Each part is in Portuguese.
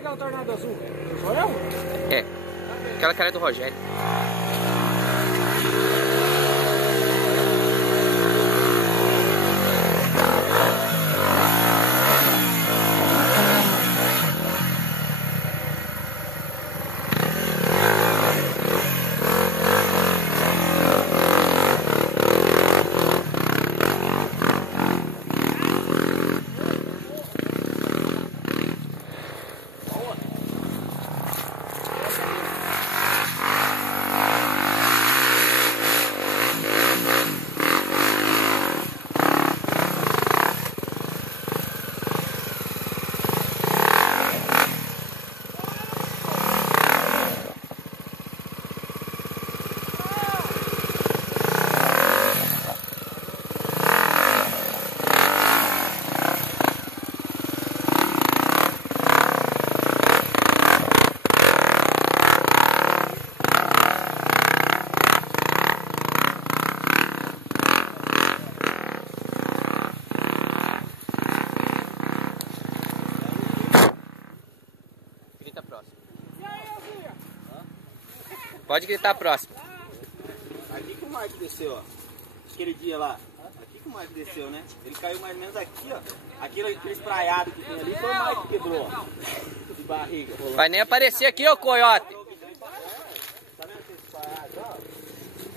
que é o Tornado Azul? Sou eu? É. Aquela cara é do Rogério. Grita próximo. Pode gritar próximo. Aqui que o Marco desceu, ó. Aquele dia lá. Aqui que o Marco desceu, né? Ele caiu mais ou menos aqui, ó. Aquele espraiado que tem ali foi o Marco que quebrou, ó. De barriga. Vai nem aparecer aqui, ô coiote. Tá vendo esse espraiado, ó?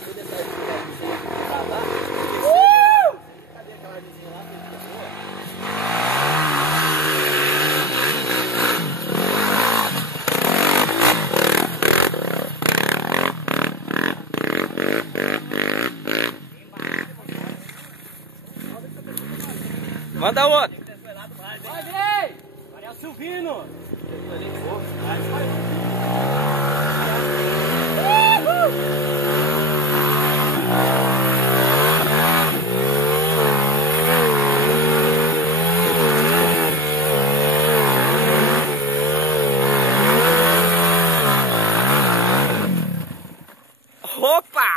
Cadê aquela vizinha que tá lá? Cadê aquela vizinha lá que ele quebrou? Manda outro. Vai, Grey! Ariel Silvino! Opa!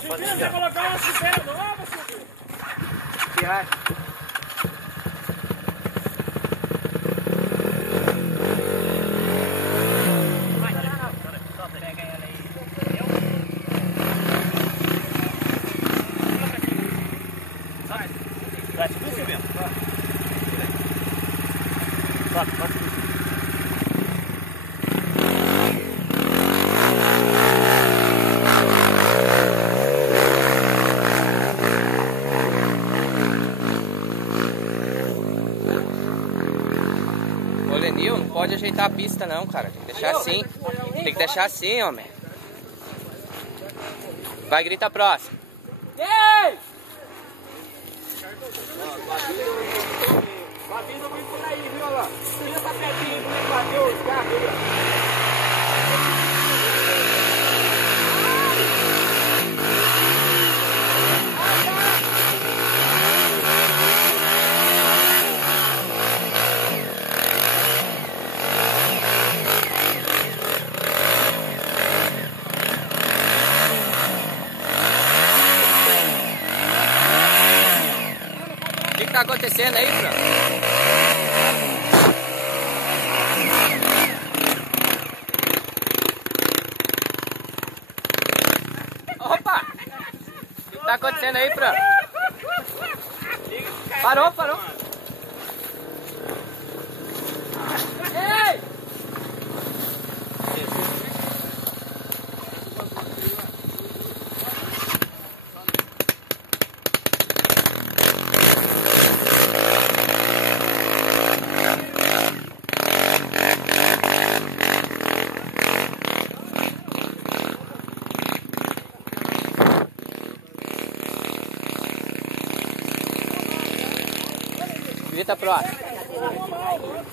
Silvino, você colocar uma chuveira nova, Silvino? Que acha? Vai, subir, Silvino. Sobe. Ô Lenil, não pode ajeitar a pista não, cara. Tem que deixar assim. Tem que deixar assim, homem. Vai, grita próximo. Ei! Batendo muito por aí, viu, lá? Tira essa pedrinha, como é que bateu os carros aí, ó. O que tá acontecendo aí, Fran? Opa! O que tá acontecendo aí, Fran? Parou. Ei! Grita próximo.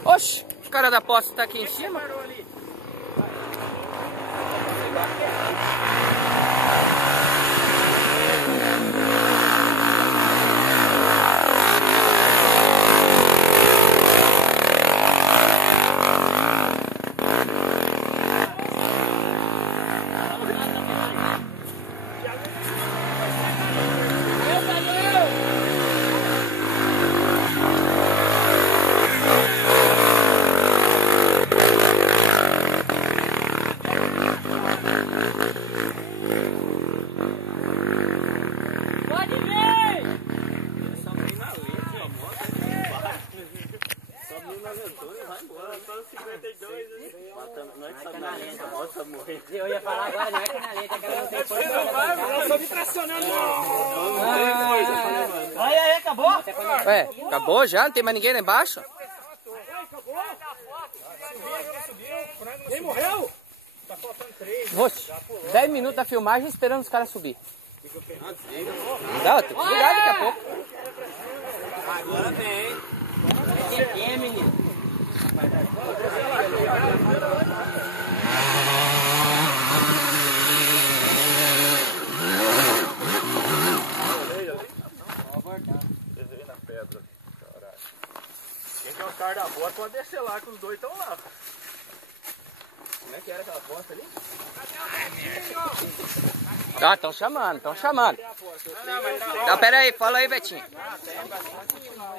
Oxi, o cara da posta tá aqui em cima. Eu ia falar agora, não é canaleta, é que ela não tem força. Eu só me tracionando. Olha aí, acabou? Ué, acabou já? Não tem mais ninguém lá embaixo? Quem morreu? Tá faltando 3. Oxe, 10 minutos da filmagem esperando os caras subir. Não, tem que ligar daqui a pouco. Agora vem. Quem, menino? Desenhei na pedra. Caralho. Quem quer o cara da bota pode descer lá, que os dois estão lá. Como é que era aquela porta ali? Ah, estão chamando, estão chamando. Não, pera aí, fala aí, Betinho.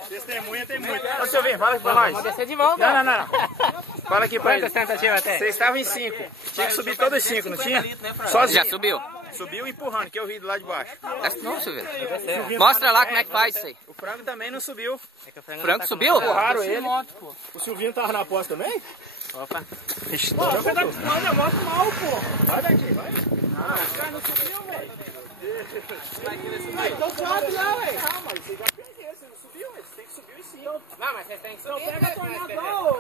Testemunha tem muito. Ô, Silvinho, fala aqui pra nós. Pode descer de volta. Não. Fala aqui pra ele. Quantas tentativas tem? Vocês estavam em 5. Tinha que subir todos os 5, não tinha? Sozinho. Já subiu? Subiu empurrando, que eu vi do lado de baixo. Não, Silvio. Mostra lá como é que faz isso aí. O frango também não subiu. Franco subiu? Empurraram ele. O Silvinho tava na posta também? Opa. Ixi, Pô, você tá acostumado a moto mal, pô. vai daqui, vai. Esse cara não subiu, velho. Então sobe lá, velho. Ah, mas você já perdeu, você não subiu, você tem que subir sim. Não, mas vocês têm que subir. Pega a tornada, ô.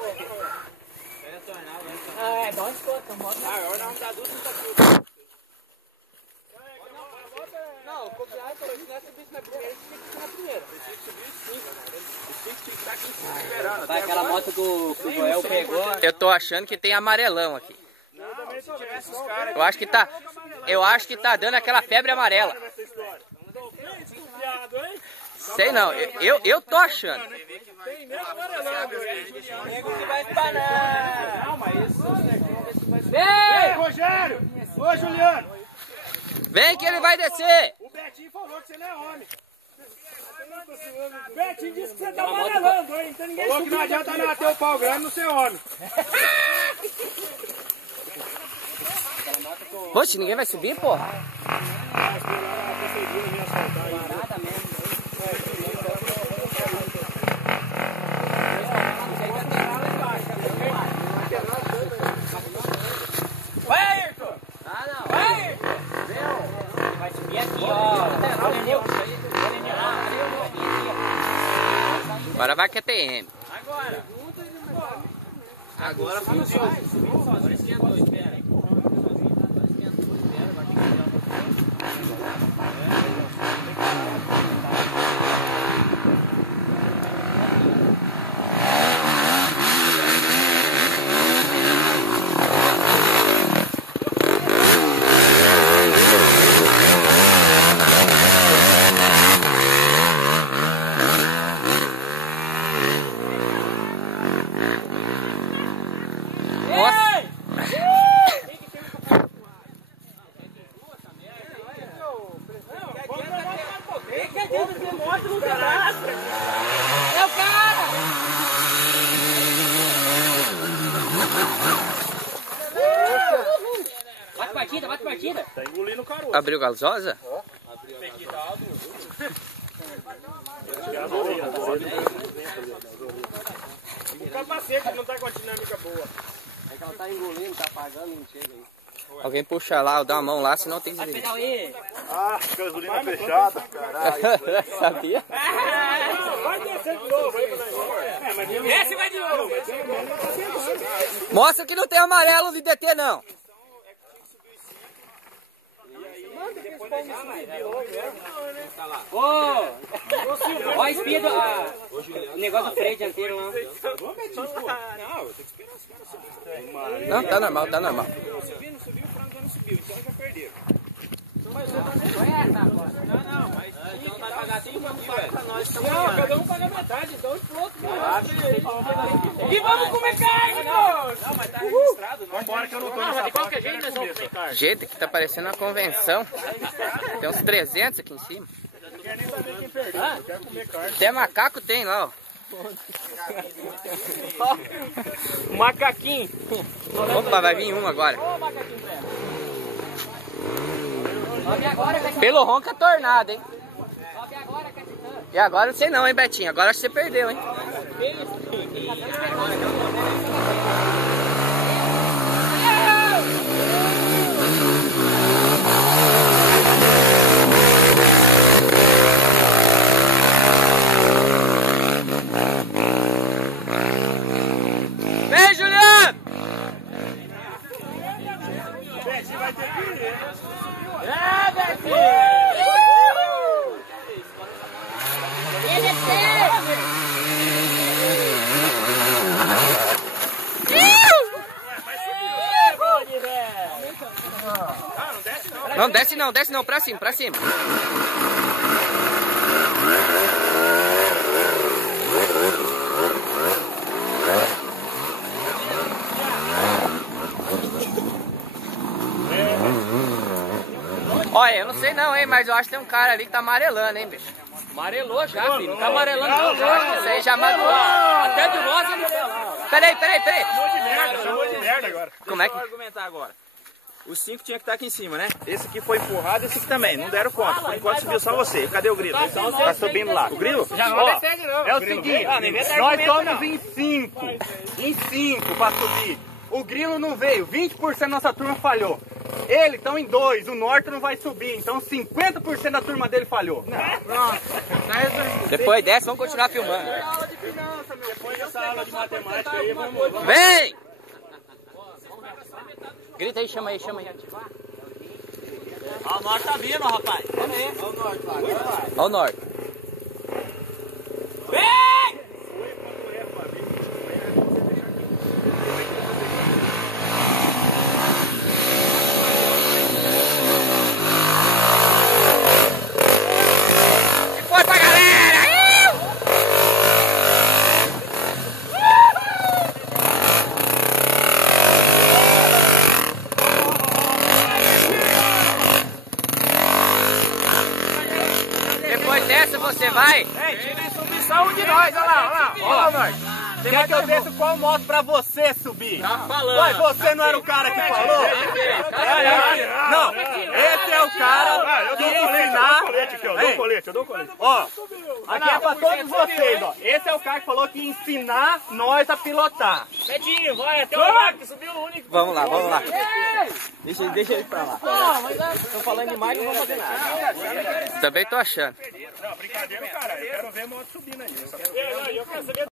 É, dá um desconto, moto. Agora nós vamos dar duas tentativas. Não, o copiar falou que se nós subisse na primeira, a gente tinha que subir na primeira. Vai aquela moto que o Joel pegou. Eu tô achando que tem amarelão aqui. Se tivesse os caras Eu acho que tá dando aquela febre amarela. Desconfiado, hein? Sei não, eu tô achando. Tem mesmo amarelando, hein? Nego que vai espanar. Não, mas isso são os negócios. Ei, Rogério! Ô, Juliano! Vem que ele vai descer. O Betinho falou que você não é homem. Betinho disse que você tá amarelando, hein? Então ninguém Falou que não adianta nada ter o pau grande no ser homem. Poxa, ninguém vai subir, porra? Vai, Ayrton! Vai, Ayrton! Vai subir aqui, ó. Agora vai que é TM. Agora funcionou. Bate partida. Tá engolindo o caroço. Abriu gasosa? O capacete não tá com a dinâmica boa. É que ela tá engolindo, tá apagando, não chega aí. Alguém puxa lá, dá a mão lá, senão tem Vai desvio. pegar aí. Ah, gasolina fechada, caralho. Sabia? Vai descer de novo aí pra nós. Desce e vai de novo. Mostra que não tem amarelo no IDT, não. Ô, ó a espinha do... o negócio do freio dianteiro lá. Não, tá normal, tá normal. Então vai pagar tudo pra nós. Não, cada um paga metade, então pronto. E vamos comer carne, pô! Não, mas tá registrado. Vambora que eu não tô Mas de qualquer jeito nós vamos comer carne. Gente, que tá parecendo uma convenção. Tem uns 300 aqui em cima. Não quero nem saber quem perdeu. Eu quero comer carne. Até macaco tem lá, ó. O macaquinho. Opa, vai vir uma agora. Ô, macaquinho velho. Sobe agora, Caetano. Pelo ronco é tornado, hein? Sobe agora, Caetano. E agora não sei não, hein, Betinho? Agora acho que você perdeu, hein? desce não, pra cima, pra cima. Olha, eu não sei não, hein, mas eu acho que tem um cara ali que tá amarelando, hein, bicho. Amarelou já, filho. Não tá amarelando não. Eu acho que isso aí já matou. Até de nós ele tá lá. Peraí. Chamou de merda agora. Como é que... Deixa eu argumentar agora. Os 5 tinha que estar aqui em cima, né? Esse aqui foi empurrado, esse aqui também. Não deram conta. Por enquanto subiu só você. Cadê o grilo? Tá subindo lá. O grilo? Ó, é o seguinte, nós estamos em 5 para subir. O grilo não veio, 20% da nossa turma falhou. Ele estão em 2, o norte não vai subir, então 50% da turma dele falhou. Depois dessa, vamos continuar filmando. Depois dessa aula de matemática aí, vamos... Vem! Grita aí, chama aí. Ó, o norte tá vindo, rapaz. Olha o norte lá. Olha o norte. Vem! Força, galera! Depois dessa você vai. Ei, tira submissão de nós, olha lá. Ó, nós. Quer que eu desça qual moto pra você subir? Tá falando. Ué, você não era o cara que falou? Não, esse é o cara que ensinar... Eu dou colete. Ó, aqui é pra todos vocês, ó. Esse é o cara que falou que ia ensinar nós a pilotar. Pedinho, vai até o Marco que subiu o único. Vamos lá. Deixa ele pra lá. Tô falando demais, não vou fazer nada. Também tô achando. Não, brincadeira, cara. Eu quero ver a moto subindo aí. Eu quero ver.